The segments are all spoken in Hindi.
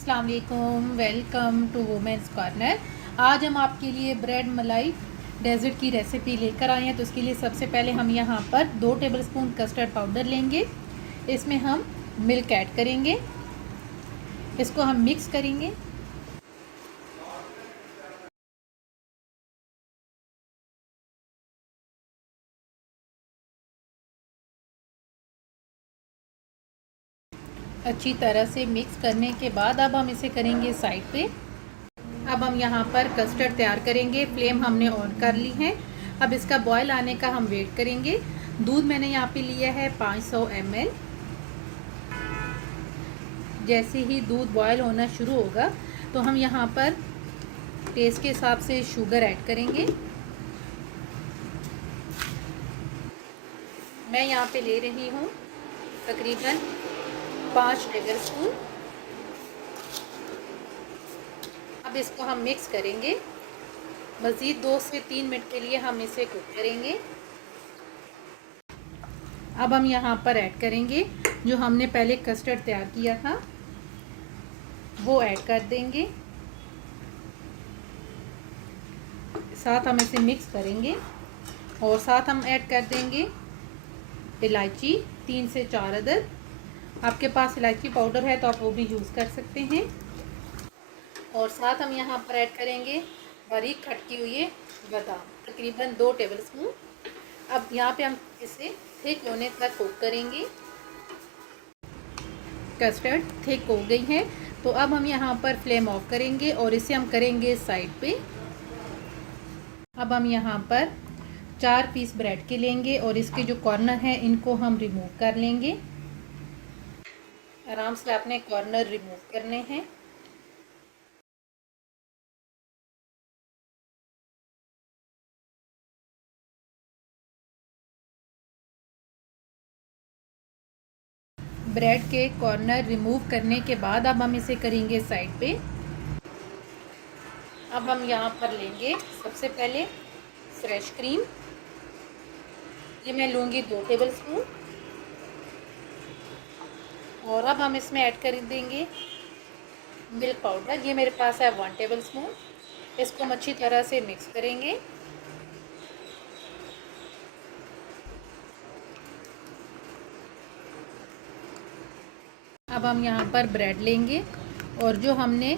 अस्सलाम वालेकुम, वेलकम टू वुमेंस कॉर्नर। आज हम आपके लिए ब्रेड मलाई डेज़र्ट की रेसिपी लेकर आए हैं। तो उसके लिए सबसे पहले हम यहाँ पर 2 टेबलस्पून कस्टर्ड पाउडर लेंगे। इसमें हम मिल्क ऐड करेंगे, इसको हम मिक्स करेंगे। अच्छी तरह से मिक्स करने के बाद अब हम इसे करेंगे साइड पे। अब हम यहाँ पर कस्टर्ड तैयार करेंगे। फ्लेम हमने ऑन कर ली है। अब इसका बॉयल आने का हम वेट करेंगे। दूध मैंने यहाँ पे लिया है 500 ml। जैसे ही दूध बॉयल होना शुरू होगा तो हम यहाँ पर टेस्ट के हिसाब से शुगर ऐड करेंगे। मैं यहाँ पे ले रही हूँ तकरीबन 5 टेबल स्पून। अब इसको हम मिक्स करेंगे। मज़ीद 2 से 3 मिनट के लिए हम इसे कुक करेंगे। अब हम यहाँ पर ऐड करेंगे जो हमने पहले कस्टर्ड तैयार किया था, वो ऐड कर देंगे। साथ हम इसे मिक्स करेंगे और साथ हम ऐड कर देंगे इलायची 3 से 4 अदद। आपके पास इलायची पाउडर है तो आप वो भी यूज़ कर सकते हैं। और साथ हम यहाँ पर ऐड करेंगे बारीक खटकी हुई बादाम, तकरीबन 2 टेबल स्पून। अब यहाँ पे हम इसे थिक होने तक कुक करेंगे। कस्टर्ड थिक हो गई है तो अब हम यहाँ पर फ्लेम ऑफ करेंगे और इसे हम करेंगे साइड पे। अब हम यहाँ पर 4 पीस ब्रेड के लेंगे और इसके जो कॉर्नर हैं इनको हम रिमूव कर लेंगे। आराम से आपने कॉर्नर रिमूव करने हैं। ब्रेड के कॉर्नर रिमूव करने के बाद अब हम इसे करेंगे साइड पे। अब हम यहाँ पर लेंगे सबसे पहले फ्रेश क्रीम। ये मैं लूँगी 2 टेबल स्पून। और अब हम इसमें ऐड कर देंगे मिल्क पाउडर। ये मेरे पास है 1 टेबल स्पून। इसको हम अच्छी तरह से मिक्स करेंगे। अब हम यहाँ पर ब्रेड लेंगे और जो हमने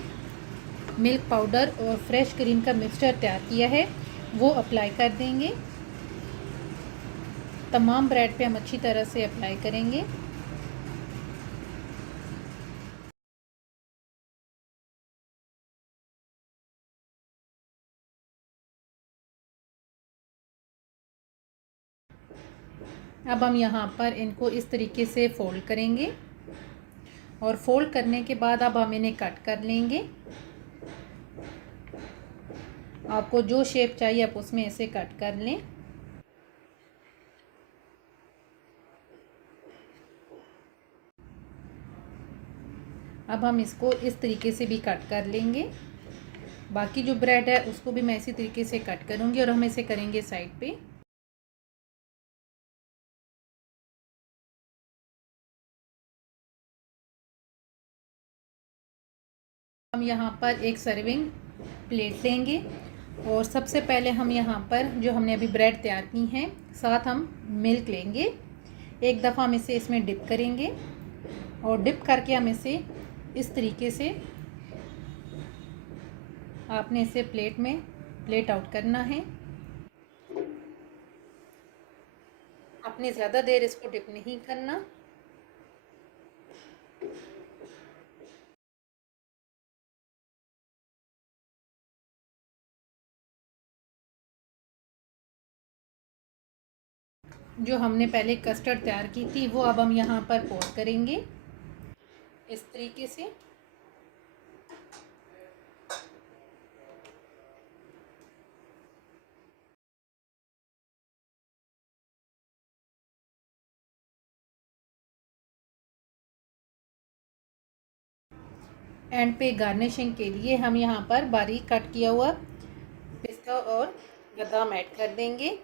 मिल्क पाउडर और फ्रेश क्रीम का मिक्सचर तैयार किया है वो अप्लाई कर देंगे। तमाम ब्रेड पे हम अच्छी तरह से अप्लाई करेंगे। अब हम यहाँ पर इनको इस तरीके से फोल्ड करेंगे और फोल्ड करने के बाद अब हम इन्हें कट कर लेंगे। आपको जो शेप चाहिए आप उसमें इसे कट कर लें। अब हम इसको इस तरीके से भी कट कर लेंगे। बाकी जो ब्रेड है उसको भी मैं इसी तरीके से कट करूँगी और हम इसे करेंगे साइड पे। हम यहाँ पर एक सर्विंग प्लेट लेंगे और सबसे पहले हम यहाँ पर जो हमने अभी ब्रेड तैयार की हैं साथ हम मिल्क लेंगे। एक दफ़ा हम इसे इसमें डिप करेंगे और डिप करके हम इसे इस तरीके से आपने इसे प्लेट में प्लेट आउट करना है। आपने ज़्यादा देर इसको डिप नहीं करना। जो हमने पहले कस्टर्ड तैयार की थी वो अब हम यहाँ पर पोर करेंगे इस तरीके से। एंड पे गार्निशिंग के लिए हम यहाँ पर बारीक कट किया हुआ पिस्ता और बादाम ऐड कर देंगे।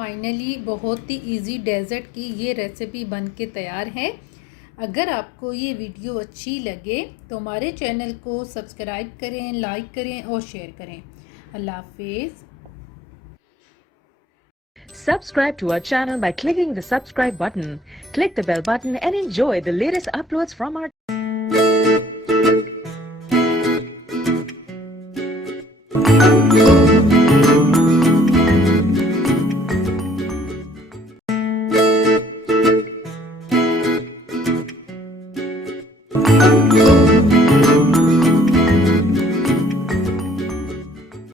फाइनली बहुत ही इजी डेजर्ट की ये रेसिपी बन के तैयार है। अगर आपको ये वीडियो अच्छी लगे तो हमारे चैनल को सब्सक्राइब करें, लाइक करें और शेयर करें। अल्लाह हाफिज़। Subscribe to our channel by clicking the subscribe button. Click the bell button and enjoy the latest uploads from our channel.